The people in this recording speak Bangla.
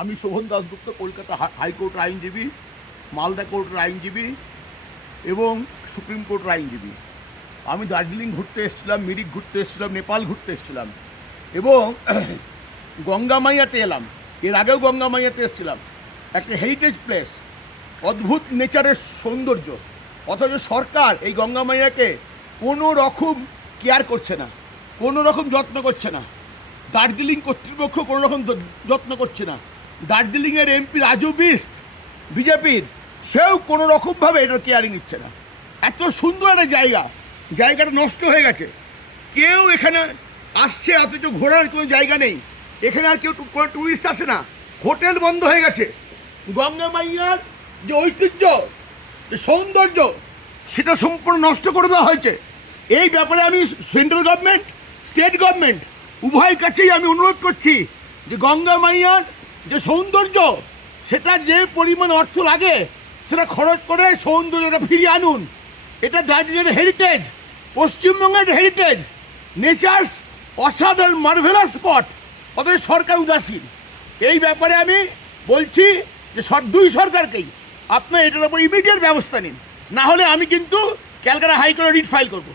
আমি শোভন দাশগুপ্ত, কলকাতা হাইকোর্টের আইনজীবী, মালদা কোর্টের আইনজীবী এবং সুপ্রিম কোর্টের আইনজীবী। আমি দার্জিলিং ঘুরতে এসেছিলাম, মিরিক ঘুরতে এসেছিলাম, নেপাল ঘুরতে এসেছিলাম এবং গঙ্গা মাইয়াতে এলাম। এর আগেও গঙ্গা মাইয়াতে এসেছিলাম। একটা হেরিটেজ প্লেস, অদ্ভুত নেচারের সৌন্দর্য, অথচ সরকার এই গঙ্গা মাইয়াকে কোনো রকম কেয়ার করছে না, কোনো রকম যত্ন করছে না। দার্জিলিং কর্তৃপক্ষ কোনো রকম যত্ন করছে না। দার্জিলিংয়ের এমপি রাজু বিস্ত বিজেপির, সেও কোনো রকমভাবে এটা কেয়ারিং নিচ্ছে না। এত সুন্দর একটা জায়গাটা নষ্ট হয়ে গেছে। কেউ এখানে আসছে অথচ ঘোরার কোনো জায়গা নেই। এখানে আর কেউ কোনো টুরিস্ট আসে না, হোটেল বন্ধ হয়ে গেছে। গঙ্গা মাইয়ার যে ঐতিহ্য, যে সৌন্দর্য, সেটা সম্পূর্ণ নষ্ট করে দেওয়া হয়েছে। এই ব্যাপারে আমি সেন্ট্রাল গভর্নমেন্ট, স্টেট গভর্নমেন্ট উভয়ের কাছেই আমি অনুরোধ করছি যে গঙ্গা মাইয়ার যে সৌন্দর্য, সেটা যে পরিমাণ অর্থ লাগে সেটা খরচ করে সৌন্দর্যটা ফিরিয়ে আনুন। এটা দার্জিলিংয়ের হেরিটেজ, পশ্চিমবঙ্গের হেরিটেজ, নেচার্স অসাধারণ মার্ভেলাস স্পট, অথচ সরকার উদাসীন। এই ব্যাপারে আমি বলছি যে দুই সরকারকেই আপনার এটার উপর ইমিডিয়েট ব্যবস্থা নিন, না হলে আমি কিন্তু ক্যালকাটা হাইকোর্টে রিট ফাইল করবো।